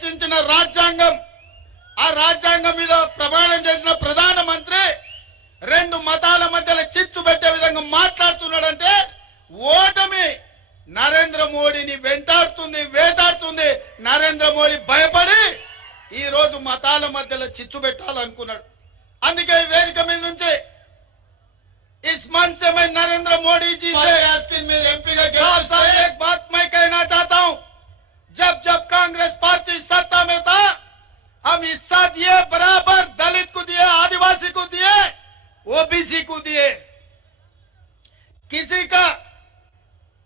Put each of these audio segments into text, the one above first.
రచించిన రాజ్యాంగం ఆ రాజ్యాంగం మీద ప్రమాణం చేసిన ప్రధానమంత్రి రెండు మతాల మధ్యలో చిచ్చు పెట్టే విధంగా మాట్లాడుతున్నాడంటే ఓటమి నరేంద్ర మోడీని వేటాడుతుంది నరేంద్ర మోడీ భయపడి ఈ రోజు మతాల మధ్యలో చిచ్చు పెట్టాలనుకున్నాడు అందుకే వేదిక మీద నుంచి इस मन से मैं नरेंद्र मोदी जी से एक बात मैं कहना चाहता हूं जब जब कांग्रेस पार्टी सत्ता में था हम हिस्सा दिए बराबर दलित को दिए आदिवासी को दिए ओबीसी को दिए किसी का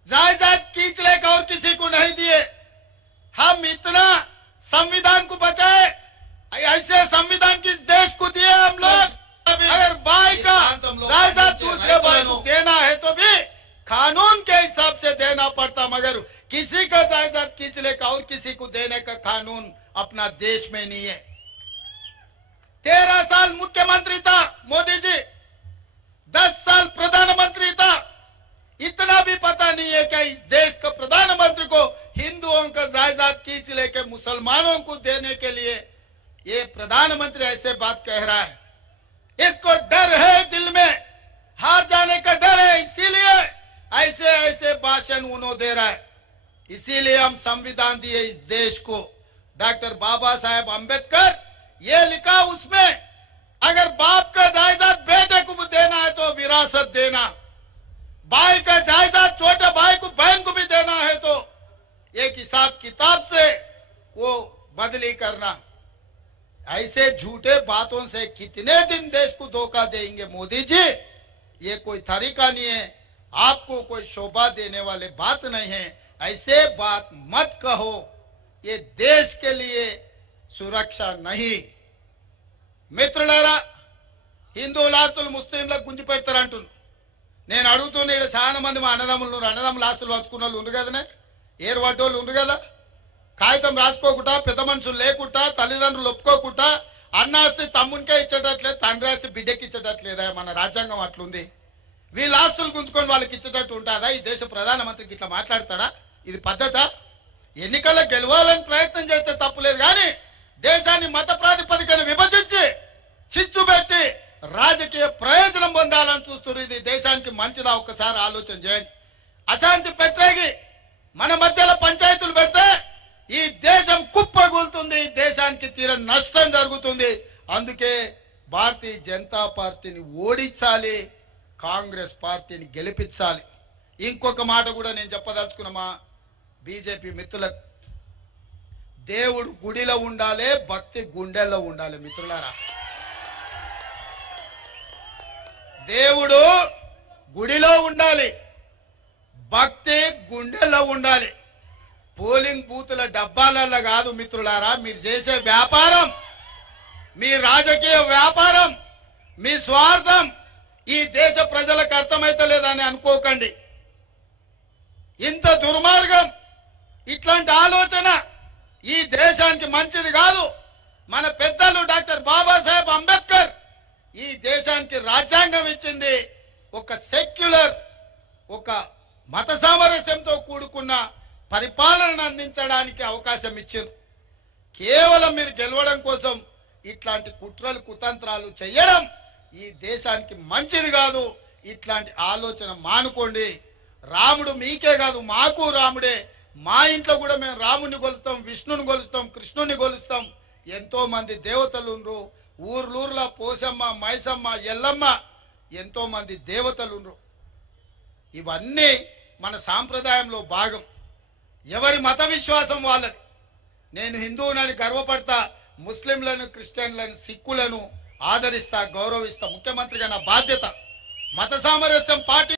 जायदाद खींच लेकर और किसी को नहीं दिए हम इतना संविधान को बचाए ऐसे संविधान किस देश को दिए हम लोग अगर भाई का जायदाद दूसरे भाई को देना है तो भी कानून के हिसाब से देना पड़ता मगर किसी का जायदाद खींच लेकर और किसी को देने का कानून अपना देश में नहीं है 13 साल मुख्यमंत्री था मोदी जी 10 साल प्रधानमंत्री था इतना भी पता नहीं है कि इस देश का प्रधानमंत्री को हिंदुओं का जायदाद खींच लेकर मुसलमानों को देने के लिए ये प्रधानमंत्री ऐसे बात कह रहा है इसको डर है दिल में हार जाने का डर है इसीलिए ऐसे ऐसे भाषण उन्होंने दे रहा है इसीलिए हम संविधान दिए इस देश को डॉक्टर बाबा साहेब अंबेडकर ये लिखा उसमें अगर बाप का जायदाद बेटे को भी देना है तो विरासत देना भाई का जायदाद छोटे भाई को बहन को भी देना है तो एक हिसाब किताब से वो बदली करना ऐसे झूठे बातों से कितने दिन देश को धोखा देंगे मोदी जी ये कोई तरीका नहीं है आपको कोई शोभा देने वाले बात नहीं है ऐसे बात मत कहो ये देश के लिए सुरक्षा नहीं మిత్రులారా హిందువుల ఆస్తులు ముస్లింలకు గుంజి పెడతారంటున్నారు నేను అడుగుతున్నా ఇక్కడ చాలా మంది మా అన్నదమ్ముల ఆస్తులు పంచుకున్న వాళ్ళు ఉండు కదనే ఏర్వాటోళ్ళు ఉండు కదా కాగితం రాసుకోకుండా పెద్ద మనుషులు లేకుండా తల్లిదండ్రులు ఒప్పుకోకుండా అన్న ఆస్తి తమ్మునికే ఇచ్చేటట్లేదు తండ్రి ఆస్తి బిడ్డకి ఇచ్చేటట్లేదా మన రాజ్యాంగం అట్లుంది వీళ్ళ ఆస్తులు గుంజుకొని వాళ్ళకి ఇచ్చేటట్టు ఉంటుందా ఈ దేశ ప్రధానమంత్రికి ఇట్లా మాట్లాడతాడా ఇది పద్ధత ఎన్నికల్లో గెలవాలని ప్రయత్నం చేస్తే తప్పులేదు కానీ దేశాన్ని మత ప్రాతిపదికన విభజించి చిచ్చు పెట్టి రాజకీయ ప్రయోజనం పొందాలని చూస్తున్నారు ఇది దేశానికి మంచిదా ఒక్కసారి ఆలోచన చేయండి అశాంతి పెట్టేగి మన మధ్యలో పంచాయతీలు పెడితే ఈ దేశం కుప్పగూలుతుంది ఈ దేశానికి తీరని నష్టం జరుగుతుంది అందుకే భారతీయ జనతా పార్టీని ఓడించాలి కాంగ్రెస్ పార్టీని గెలిపించాలి ఇంకొక మాట కూడా నేను చెప్పదలుచుకున్నా మా బీజేపీ మిత్రులకు దేవుడు గుడిలో ఉండాలి భక్తి గుండెల్లో ఉండాలి మిత్రులారా దేవుడు గుడిలో ఉండాలి భక్తి గుండెల్లో ఉండాలి పోలింగ్ బూతుల డబ్బాలలో కాదు మిత్రులారా మీరు చేసే వ్యాపారం మీ రాజకీయ వ్యాపారం మీ స్వార్థం ఈ దేశ ప్రజలకు అర్థమైతలేదని అనుకోకండి ఇంత దుర్మార్గం ఇట్లాంటి ఆలోచన ఈ దేశానికి మంచిది కాదు మన పెద్దలు డాక్టర్ బాబాసాహెబ్ అంబేద్కర్ ఈ దేశానికి రాజ్యాంగం ఇచ్చింది ఒక సెక్యులర్ ఒక మత సామరస్యంతో కూడుకున్న పరిపాలనను అందించడానికి అవకాశం ఇచ్చారు కేవలం మీరు గెలవడం కోసం ఇట్లాంటి కుట్రలు కుతంత్రాలు చేయడం ఈ దేశానికి మంచిది కాదు ఇట్లాంటి ఆలోచన మానుకోండి రాముడు మీకే కాదు మాకు రాముడే మా ఇంట్లో కూడా మేము రాముని కొలుస్తాం విష్ణుని కొలుస్తాం కృష్ణుని కొలుస్తాం ఎంతో మంది దేవతలు ఉన్నారు ఊర్లూర్ల పోసమ్మ మైసమ్మ ఎల్లమ్మ ఎంతో మంది దేవతలు ఉన్నారు ఇవన్నీ మన సాంప్రదాయంలో భాగం ఎవరి మత విశ్వాసం వాళ్ళది నేను హిందువునని గర్వపడతా ముస్లింలను క్రిస్టియన్లను సిక్కులను ఆదరిస్తా గౌరవిస్తా ముఖ్యమంత్రిగా నా బాధ్యత మత సామరస్యం పార్టీ